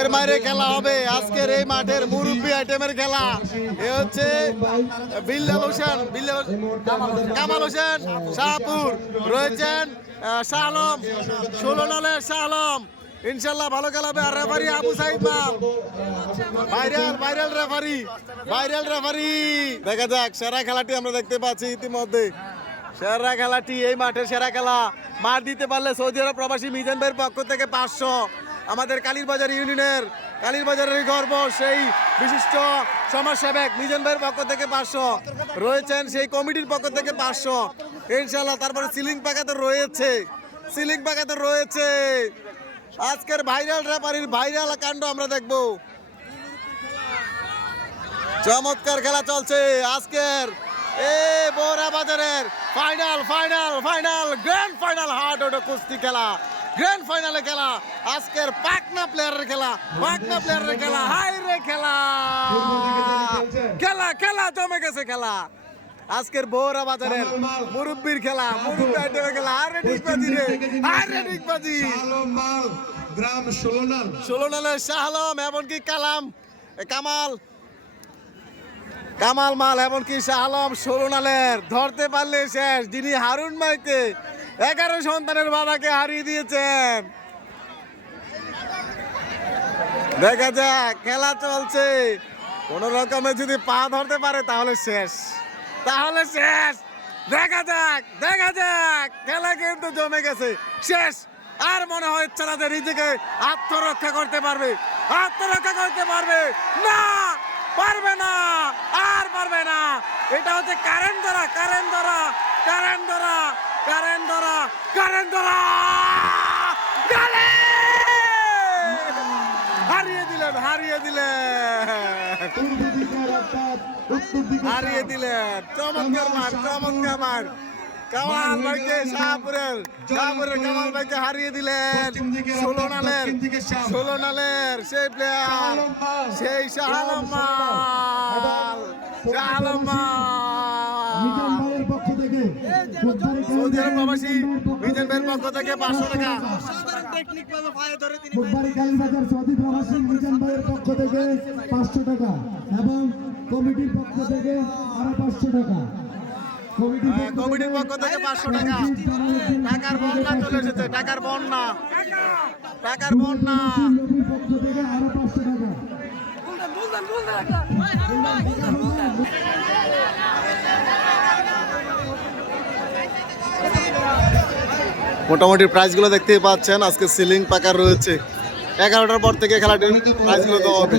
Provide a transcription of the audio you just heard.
এর মাঠে খেলা হবে। আজকের এই মাঠের মুরব্বী আইটেমের খেলা। এ হচ্ছে বিল্লাল হোসেন, বিল্লাল কামাল হোসেন, শাহপুর। রয়েছেন শাহ আলম, ষোলো নলের শাহ আলম। ইনশাল্লাহ ভালো খেলাবে। আর রেফারি আবু সাইদ মাল viral viral referee viral referee. দেখা যাক, সেরা খেলাটি আমরা দেখতে পাচ্ছি ইতিমধ্যে। সেরা খেলাটি এই মাঠের সেরা খেলা। মাঠ দিতে পারলে সৌদি আরব প্রবাসী মিজান ভাইয়ের পক্ষ থেকে পাঁচশো। আমাদের কালীরবাজার ইউনিয়নের কালীরবাজারের গর্ব, সেই বিশিষ্ট সমাজসেবক মিজান ভাইয়ের পক্ষ থেকে পাঁচশো। রয়েছেন সেই কমিটির পক্ষ থেকে পাঁচশো। ইনশাল্লাহ তারপরে সিলিং পাকা তো রয়েছে। সিলিং পাকা তো রয়েছে। আজকের ভাইরাল রেফারির ভাইরাল কাণ্ড আমরা দেখব। চমৎকার খেলা চলছে আজকের এ বোরা বাজারের final final final grand final hard ওটা কুস্তি খেলা। গ্র্যান্ড ফাইনালে খেলা। আজকের পাকনা প্লেয়ারের খেলা। পাকনা প্লেয়ারের খেলা। হাই রে খেলা। খেলা খেলা জমে গেছে খেলা। আজকের বোরা বাজারের মুরব্বির খেলা। মুরব্বি আইটেমের খেলা আরে ডিগবাজি রে। আরে ডিগবাজি। আলম মাল গ্রাম ষোলনাল ষোলো নালের শাহ আলম এমনকি কালাম কামাল। কামাল মাল এমনকি শাহ আলম ষোলো ধরতে পারলে শেষ। যিনি হারুন মাইকে এগারো সন্তানের বাবাকে হারিয়ে দিয়েছেন। দেখা যাক, খেলা চলছে। কোন রকমে যদি পা ধরতে পারে, তাহলে শেষ। তাহলে শেষ। দেখা যাক দেখা যাক। খেলা কিন্তু জমে গেছে। শেষ। আর মনে হচ্ছে না যে নিজেকে আত্মরক্ষা করতে পারবে। আত্মরক্ষা করতে পারবে। না পারবে না, আর পারবে না। এটা হচ্ছে কারেন্ট ধরা কারেন্ট ধরা কারেন্ট ধরা। কারেন্ট ধরা কারেন্ট ধরা গালে! হারিয়ে দিলেন হারিয়ে দিলেন। হারিয়ে দিলেন। চমৎকার মার চমৎকার মার কামাল ভাইকে শাহপুরের শাহপুরের কামাল ভাইকে হারিয়ে দিলেন। ষোলো নালের ষোলো নালের সেই প্লেয়ার সেই শাহ আলম শাহ আলম সৌদি আরব প্রবাসী মিজান ভাইয়ের পক্ষ থেকে পাঁচশো টাকা। ফুটবল কালীবাজার সৌদি প্রবাসী মিজান ভাইয়ের পক্ষ থেকে পাঁচশো টাকা এবং কমিটির পক্ষ থেকে আরও পাঁচশো টাকা। কমিটির পক্ষ থেকে পাঁচশো টাকা। টাকার বন্যা চলে এসেছে টাকার বন্যা টাকার বন্যা পক্ষ থেকে আরও পাঁচশো টাকা। মোটামুটি প্রাইসগুলো দেখতেই পাচ্ছেন। আজকে সিলিং পাকার রয়েছে। এগারোটার পর থেকে খেলাটির প্রাইসগুলো দেওয়া হবে।